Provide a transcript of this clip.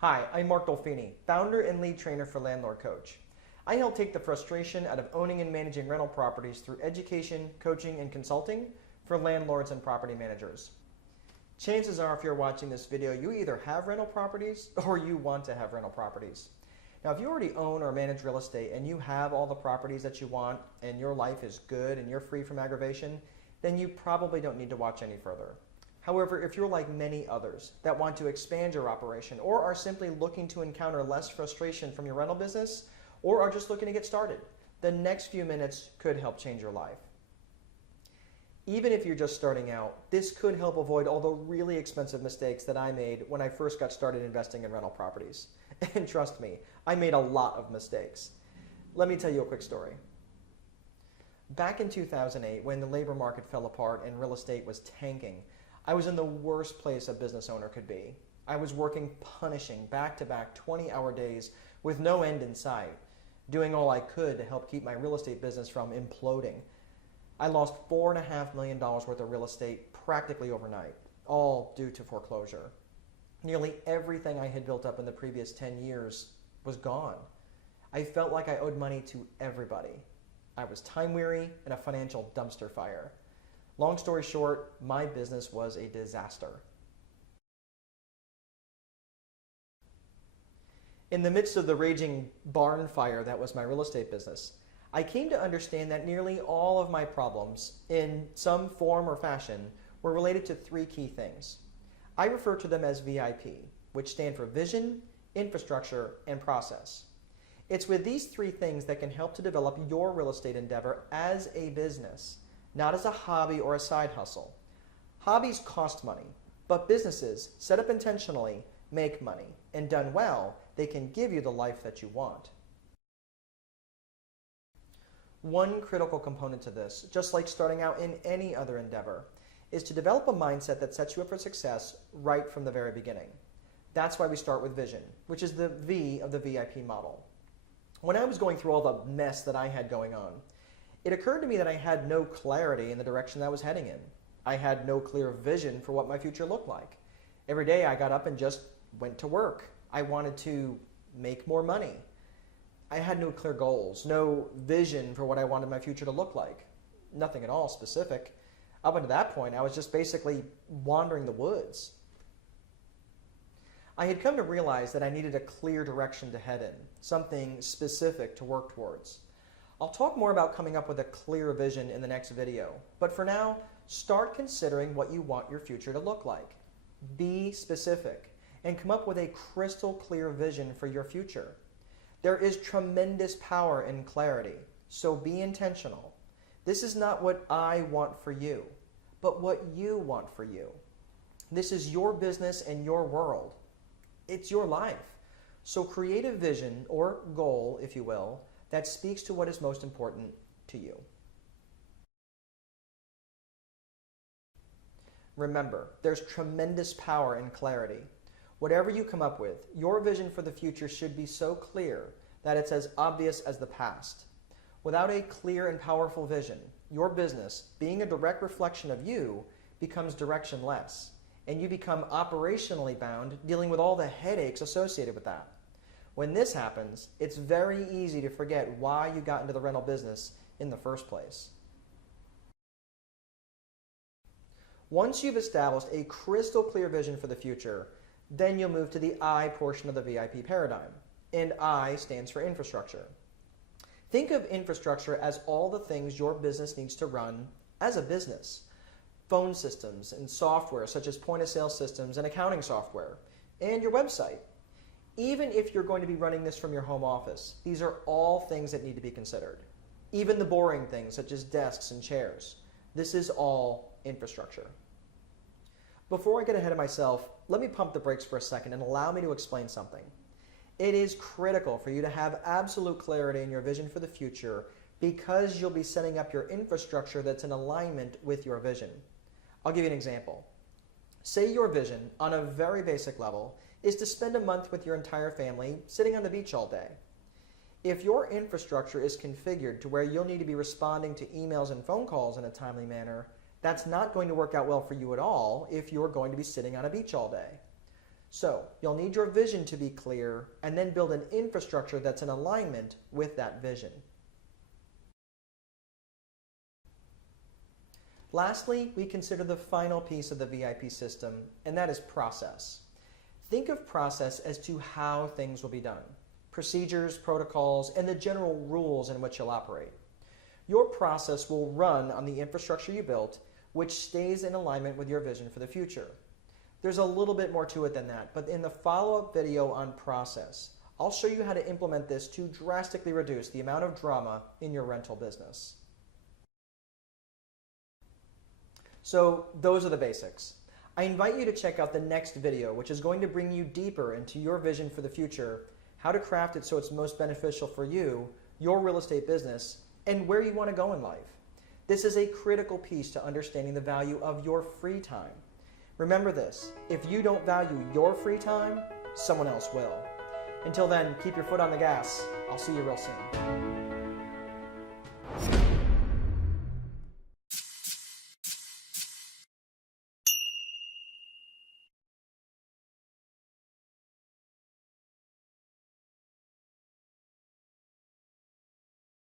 Hi, I'm Mark Dolfini, founder and lead trainer for Landlord Coach. I help take the frustration out of owning and managing rental properties through education, coaching, and consulting for landlords and property managers. Chances are, if you're watching this video, you either have rental properties or you want to have rental properties. Now, if you already own or manage real estate and you have all the properties that you want and your life is good and you're free from aggravation, then you probably don't need to watch any further. However, if you're like many others that want to expand your operation or are simply looking to encounter less frustration from your rental business or are just looking to get started, the next few minutes could help change your life. Even if you're just starting out, this could help avoid all the really expensive mistakes that I made when I first got started investing in rental properties. And trust me, I made a lot of mistakes. Let me tell you a quick story. Back in 2008, when the labor market fell apart and real estate was tanking, I was in the worst place a business owner could be. I was working punishing back-to-back 20-hour days with no end in sight, doing all I could to help keep my real estate business from imploding. I lost $4.5 million worth of real estate practically overnight, all due to foreclosure. Nearly everything I had built up in the previous 10 years was gone. I felt like I owed money to everybody. I was time-weary and a financial dumpster fire. Long story short, my business was a disaster. In the midst of the raging barn fire that was my real estate business, I came to understand that nearly all of my problems, in some form or fashion, were related to three key things. I refer to them as VIP, which stand for vision, infrastructure, and process. It's with these three things that can help to develop your real estate endeavor as a business, not as a hobby or a side hustle. Hobbies cost money, but businesses, set up intentionally, make money, and done well, they can give you the life that you want. One critical component to this, just like starting out in any other endeavor, is to develop a mindset that sets you up for success right from the very beginning. That's why we start with vision, which is the V of the VIP model. When I was going through all the mess that I had going on, it occurred to me that I had no clarity in the direction that I was heading in. I had no clear vision for what my future looked like. Every day I got up and just went to work. I wanted to make more money. I had no clear goals, no vision for what I wanted my future to look like. Nothing at all specific. Up until that point, I was just basically wandering the woods. I had come to realize that I needed a clear direction to head in, something specific to work towards. I'll talk more about coming up with a clear vision in the next video, but for now, start considering what you want your future to look like. Be specific and come up with a crystal clear vision for your future. There is tremendous power in clarity, so be intentional. This is not what I want for you, but what you want for you. This is your business and your world. It's your life. So create a vision or goal, if you will, that speaks to what is most important to you. Remember, there's tremendous power in clarity. Whatever you come up with, your vision for the future should be so clear that it's as obvious as the past. Without a clear and powerful vision, your business, being a direct reflection of you, becomes directionless, and you become operationally bound, dealing with all the headaches associated with that. When this happens, it's very easy to forget why you got into the rental business in the first place. Once you've established a crystal clear vision for the future, then you'll move to the I portion of the VIP paradigm, and I stands for infrastructure. Think of infrastructure as all the things your business needs to run as a business. Phone systems and software such as point-of-sale systems and accounting software, and your website. Even if you're going to be running this from your home office, these are all things that need to be considered. Even the boring things such as desks and chairs. This is all infrastructure. Before I get ahead of myself, let me pump the brakes for a second and allow me to explain something. It is critical for you to have absolute clarity in your vision for the future because you'll be setting up your infrastructure that's in alignment with your vision. I'll give you an example. Say your vision, on a very basic level, is to spend a month with your entire family sitting on the beach all day. If your infrastructure is configured to where you'll need to be responding to emails and phone calls in a timely manner, that's not going to work out well for you at all if you're going to be sitting on a beach all day. So you'll need your vision to be clear and then build an infrastructure that's in alignment with that vision. Lastly, we consider the final piece of the VIP system, and that is process. Think of process as to how things will be done, procedures, protocols, and the general rules in which you'll operate. Your process will run on the infrastructure you built, which stays in alignment with your vision for the future. There's a little bit more to it than that, but in the follow-up video on process, I'll show you how to implement this to drastically reduce the amount of drama in your rental business. So those are the basics. I invite you to check out the next video, which is going to bring you deeper into your vision for the future, how to craft it so it's most beneficial for you, your real estate business, and where you want to go in life. This is a critical piece to understanding the value of your free time. Remember this, if you don't value your free time, someone else will. Until then, keep your foot on the gas. I'll see you real soon.